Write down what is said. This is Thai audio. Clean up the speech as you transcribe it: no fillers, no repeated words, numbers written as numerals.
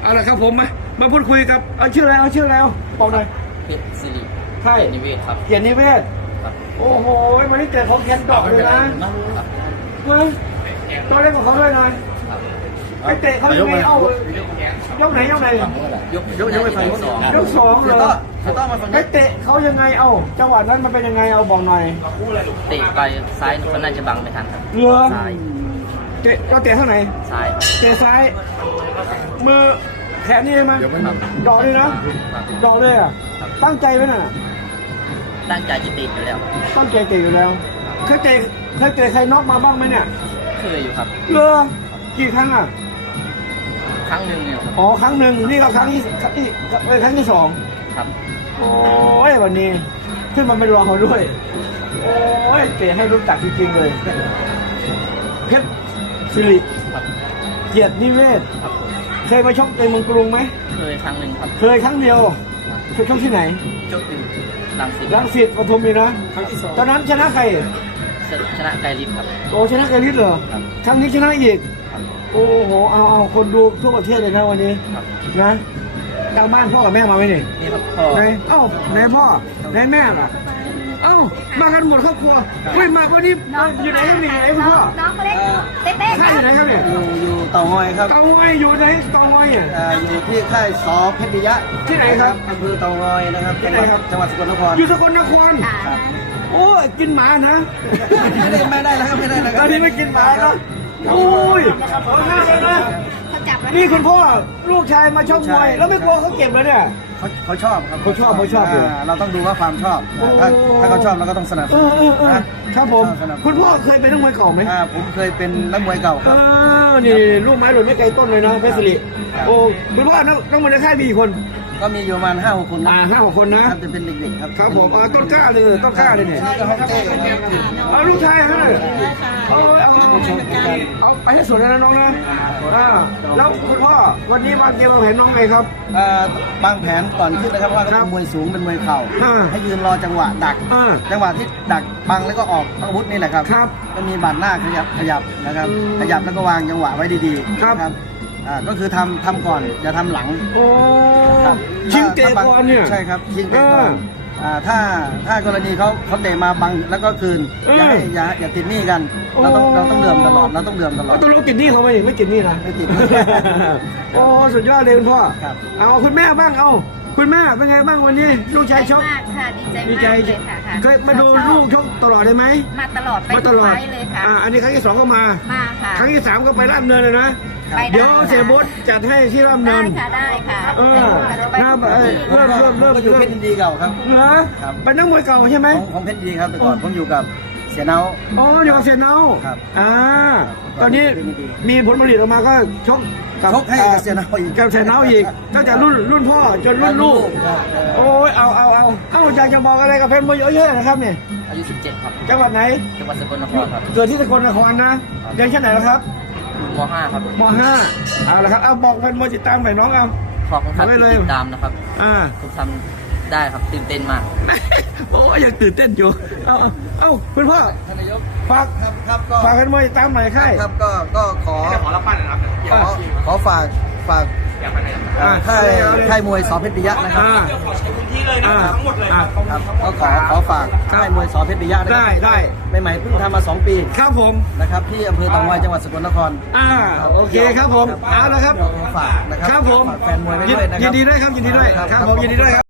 เอาละครับผมมาพูดคุยกับเอาชื่ออะไรบอกหน่อยเพชรสิริใช่นิเวศครับเกียรตินิเวศโอ้โหวันนี้เจอของแคนดอกเลยนะมึงตอนเล่นของเขาด้วยหน่อยไปเตะเขายังไงเอายกไหนยกไปฝั่งยกสองเหรอไปเตะเขายังไงเอาจังหวะนั้นมันเป็นยังไงเอาบอกหน่อยเตะไปซ้ายก็น่าจะบังไม่ทันครับเรือซ้ายเตะก็เตะเท่าไหร่ซ้ายครับเตะซ้ายมือแขนนี่ใช่ไหมดอกเลยนะดอกเลยอ่ะตั้งใจไว้น่ะตั้งใจจะติดอยู่แล้วตั้งใจเตะอยู่แล้วเคยเตะใครน็อกมาบ้างไหมเนี่ยเคยอยู่ครับเรือกี่ครั้งอ่ะครั้งหนึ่งเนี่ยครับอ๋อครั้งหนึ่งนี่ก็ครั้งที่สองครับโอ้ยวันนี้ขึ้นมาเป็นรองเขาด้วยโอ้ยเตะให้รู้จักจริงๆเลยเพชรสิริเกียรตินิเวศเคยมาชกในเมืองกรุงไหมเคยครั้งหนึ่งครับเคยครั้งเดียวเคยชกที่ไหนชกอยู่รังสิตปทุมมีนะตอนนั้นชนะใครชนะไกลิฟครับโอ้ชนะไกลิฟเหรอครั้งนี้ชนะอีกโอ้โหเอาคนดูทั่วประเทศเลยนะวันนี้นะทางบ้านพ่อกับแม่มาไหมนี่ไหนไหนพ่อไหนแม่ล่ะมากันหมดครอบครัวเฮ้ยมาวันนี้อยู่ไหนครับนี่ไหนคุณพ่อน้องเล็กเต้ค่ายอยู่ไหนครับเนี่ยอยู่เต่างอยครับเต่างอยอยู่ไหนเต่างอยอยู่ที่ค่ายสอเพชรปิยะที่ไหนครับอำเภอเต่างอยนะครับที่ไหนครับจังหวัดสกลนครอยู่สกลนครโอ้ยกินหมานะไม่ได้แล้วไม่ได้แล้วตอนนี้ไม่กินหมาแล้วโอ้ยนี่คุณพ่อลูกชายมาชกมวยแล้วไม่กลัวเขาเก็บเลยเนี่ยเขาชอบครับเขาชอบเราต้องดูว่าความชอบถ้าเขาชอบเราก็ต้องสนับสนุนครับผมคุณพ่อเคยเป็นนักมวยเก่าไหมผมเคยเป็นนักมวยเก่าครับนี่ลูกไม้หล่นไม่ไกลต้นเลยนะเพชรสิริโอ้คุณพ่อนักมวยในค่ายมีกี่คนก็มีอยู่ประมาณ5-6 คน 5-6 คนนะจะเป็นเด็กๆครับครับผมต้นกล้าเลยเนี่ยเอาลูกชายฮะเอาไปให้สวนนะน้องนะแล้วคุณพ่อวันนี้วางเกมวางแผนน้องไงครับวางแผนก่อนขึ้นนะครับว่าเป็นมวยสูงเป็นมวยเข่าให้ยืนรอจังหวะดักจังหวะที่ดักบังแล้วก็ออกอาวุธนี่แหละครับก็มีบาดหน้าขยับนะครับขยับแล้วก็วางจังหวะไว้ดีๆครับก็คือทำก่อนอย่าทำหลังโอ้ชิงเตะก่อนเนี่ยใช่ครับชิงเตะก่อนถ้ากรณีเขาเตะมาบังแล้วก็คืนอย่าติดหนี้กันเราต้องเดิมตลอดต้องเดิมตลอดต้องรู้ติดหนี้เขาไหมไม่ติดหนี้นะไม่ติดโอ้สุดยอดเลยคุณพ่อเอาคุณแม่บ้างคุณแม่เป็นไงบ้างวันนี้ลูกชายชกค่ะดีใจเลยค่ะเคยมาดูลูกชกตลอดเลยไหมมาตลอดเลยค่ะอันนี้ครั้งที่2ก็มาค่ะครั้งที่3ก็ไปราชดำเนินเลยนะเดี๋ยวเสียบดจัดให้ที่ราชดำเนินได้ค่ะเริ่มอยู่เพชรดีเก่าครับเป็นนักมวยเก่าใช่ไหมของเพชรดีครับแต่ก่อนผมอยู่กับเสียเนาอยู่กับเสียเนาตอนนี้มีผลผลิตออกมาก็ชกให้เสียเนาอีกตั้งแต่รุ่นพ่อจนรุ่นลูกโอ้ยเอาอยากจะบอกอะไรกับแฟนมวยเยอะๆนะครับเนี่ยอายุ17ครับจังหวัดไหนจังหวัดสกลนครครับเกิดที่สกลนครนะเรียนชั้นไหนแล้วครับม.5 ครับม.5 เอาละครับเอาบอกแฟนมวยติดตามหน่อยน้องขอบคุณครับติดตามนะครับผมทำได้ครับตื่นเต้นมากโอ้ยังตื่นเต้นอยู่เอาคุณพ่อฝากแฟนมวยติดตามหน่อยค่ายครับก็ขอรับปั้นนะครับขอฝากค่ายมวยสอเพชรปิยะนะครับทั้งหมดเลยครับก็ขอฝากค่ายมวยสอเพชรปิยะได้ใหม่ๆเพิ่งทำมา2 ปีครับผมนะครับที่อำเภอเต่างอยจังหวัดสกลนครโอเคครับผมเอาละครับฝากนะครับครับผมแฟนมวยไว้ด้วยนะครับยินดีด้วยครับครับผมยินดีด้วยครับ